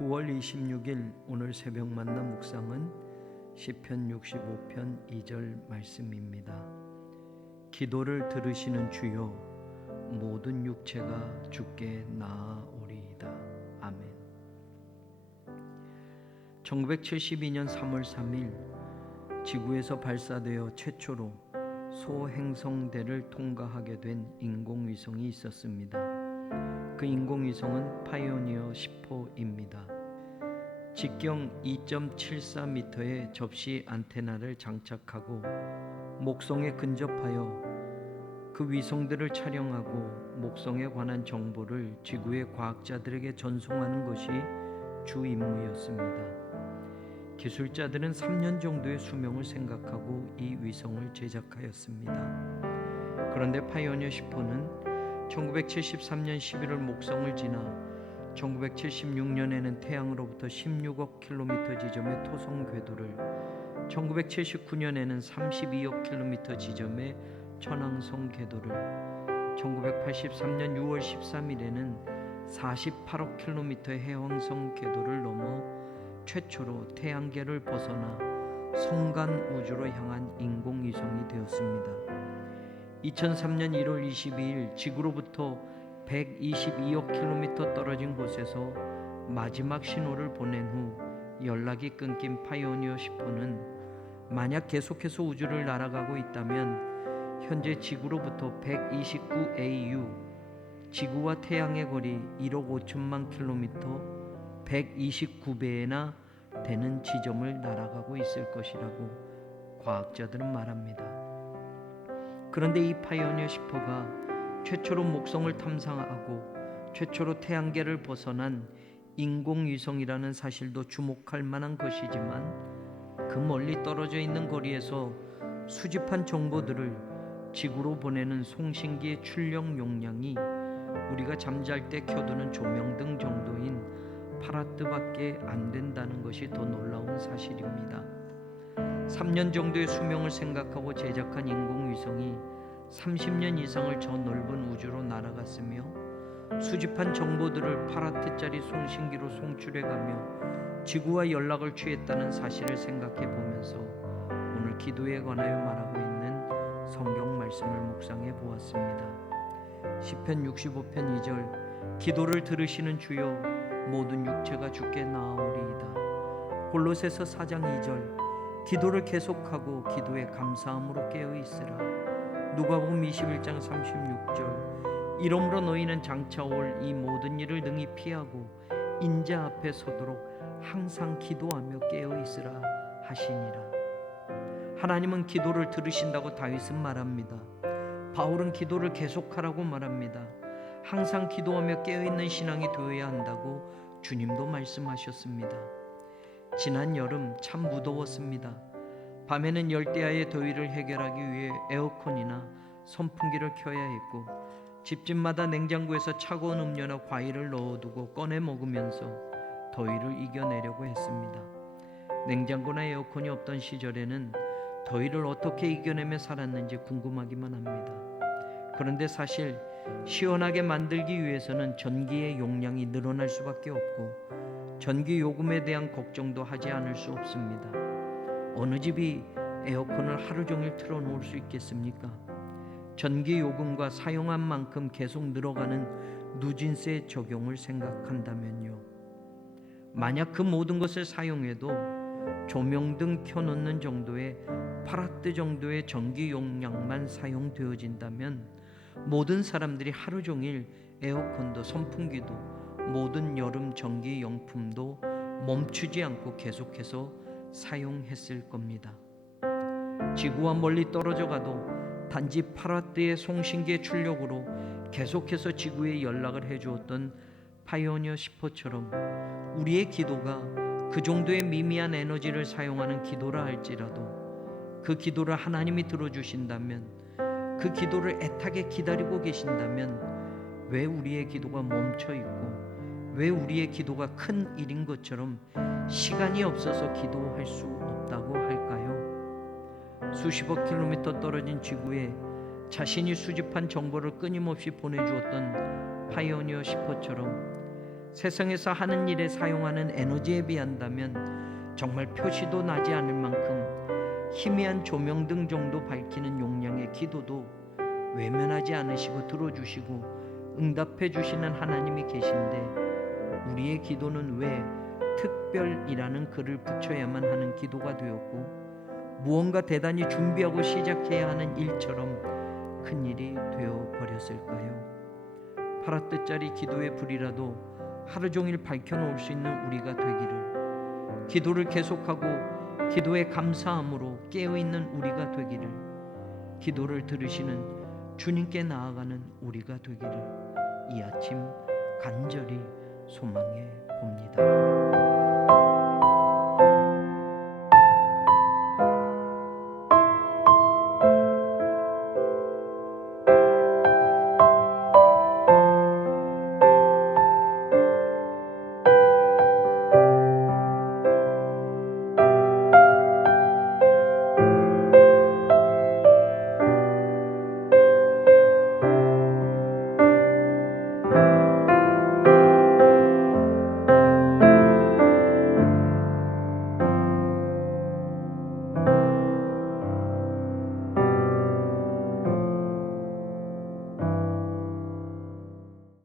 9월 26일 오늘 새벽 만나 묵상은 시편 65편 2절 말씀입니다. 기도를 들으시는 주여, 모든 육체가 주께 나아오리이다. 아멘. 1972년 3월 3일 지구에서 발사되어 최초로 소행성대를 통과하게 된 인공위성이 있었습니다. 그 인공위성은 파이오니어 10호입니다. 직경 2.74m의 접시 안테나를 장착하고 목성에 근접하여 그 위성들을 촬영하고 목성에 관한 정보를 지구의 과학자들에게 전송하는 것이 주 임무였습니다. 기술자들은 3년 정도의 수명을 생각하고 이 위성을 제작하였습니다. 그런데 파이오니어 10호는 1973년 11월 목성을 지나 1976년에는 태양으로부터 16억 킬로미터 지점의 토성 궤도를, 1979년에는 32억 킬로미터 지점의 천왕성 궤도를, 1983년 6월 13일에는 48억 킬로미터의 해왕성 궤도를 넘어 최초로 태양계를 벗어나 성간 우주로 향한 인공위성이 되었습니다. 2003년 1월 22일 지구로부터 122억 킬로미터 떨어진 곳에서 마지막 신호를 보낸 후 연락이 끊긴 파이오니어 10호는 만약 계속해서 우주를 날아가고 있다면 현재 지구로부터 129 AU, 지구와 태양의 거리 1억 5천만 킬로미터 129배나 되는 지점을 날아가고 있을 것이라고 과학자들은 말합니다. 그런데 이 파이오니어 10호가 최초로 목성을 탐사하고 최초로 태양계를 벗어난 인공위성이라는 사실도 주목할 만한 것이지만, 그 멀리 떨어져 있는 거리에서 수집한 정보들을 지구로 보내는 송신기의 출력 용량이 우리가 잠잘 때 켜두는 조명등 정도인 파라트밖에 안 된다는 것이 더 놀라운 사실입니다. 3년 정도의 수명을 생각하고 제작한 인공위성이 30년 이상을 저 넓은 우주로 날아갔으며 수집한 정보들을 파라트짜리 송신기로 송출해가며 지구와 연락을 취했다는 사실을 생각해 보면서 오늘 기도에 관하여 말하고 있는 성경 말씀을 묵상해 보았습니다. 시편 65편 2절, 기도를 들으시는 주여, 모든 육체가 주께 나아오리이다. 골로새서 4장 2절, 기도를 계속하고 기도에 감사함으로 깨어있으라. 누가복음 21장 36절, 이러므로 너희는 장차 올 이 모든 일을 능히 피하고 인자 앞에 서도록 항상 기도하며 깨어있으라 하시니라. 하나님은 기도를 들으신다고 다윗은 말합니다. 바울은 기도를 계속하라고 말합니다. 항상 기도하며 깨어있는 신앙이 되어야 한다고 주님도 말씀하셨습니다. 지난 여름 참 무더웠습니다. 밤에는 열대야의 더위를 해결하기 위해 에어컨이나 선풍기를 켜야 했고, 집집마다 냉장고에서 차가운 음료나 과일을 넣어두고 꺼내 먹으면서 더위를 이겨내려고 했습니다. 냉장고나 에어컨이 없던 시절에는 더위를 어떻게 이겨내며 살았는지 궁금하기만 합니다. 그런데 사실 시원하게 만들기 위해서는 전기의 용량이 늘어날 수밖에 없고 전기 요금에 대한 걱정도 하지 않을 수 없습니다. 어느 집이 에어컨을 하루 종일 틀어놓을 수 있겠습니까? 전기 요금과 사용한 만큼 계속 늘어가는 누진세 적용을 생각한다면요, 만약 그 모든 것을 사용해도 조명등 켜놓는 정도의 파라트 정도의 전기 용량만 사용되어진다면 모든 사람들이 하루 종일 에어컨도 선풍기도 모든 여름 전기 용품도 멈추지 않고 계속해서 사용했을 겁니다. 지구와 멀리 떨어져 가도 단지 파라트의 송신기의 출력으로 계속해서 지구에 연락을 해주었던 파이오니어 10호처럼 우리의 기도가 그 정도의 미미한 에너지를 사용하는 기도라 할지라도 그 기도를 하나님이 들어주신다면, 그 기도를 애타게 기다리고 계신다면 왜 우리의 기도가 멈춰있고 왜 우리의 기도가 큰 일인 것처럼 시간이 없어서 기도할 수 없다고 할까요? 수십억 킬로미터 떨어진 지구에 자신이 수집한 정보를 끊임없이 보내주었던 파이오니어 10호처럼 세상에서 하는 일에 사용하는 에너지에 비한다면 정말 표시도 나지 않을 만큼 희미한 조명등 정도 밝히는 용량의 기도도 외면하지 않으시고 들어주시고 응답해 주시는 하나님이 계신데, 우리의 기도는 왜 특별이라는 글을 붙여야만 하는 기도가 되었고 무언가 대단히 준비하고 시작해야 하는 일처럼 큰 일이 되어 버렸을까요? 파라뜨짜리 기도의 불이라도 하루 종일 밝혀놓을 수 있는 우리가 되기를, 기도를 계속하고 기도에 감사함으로 깨어있는 우리가 되기를, 기도를 들으시는 주님께 나아가는 우리가 되기를 이 아침 간절히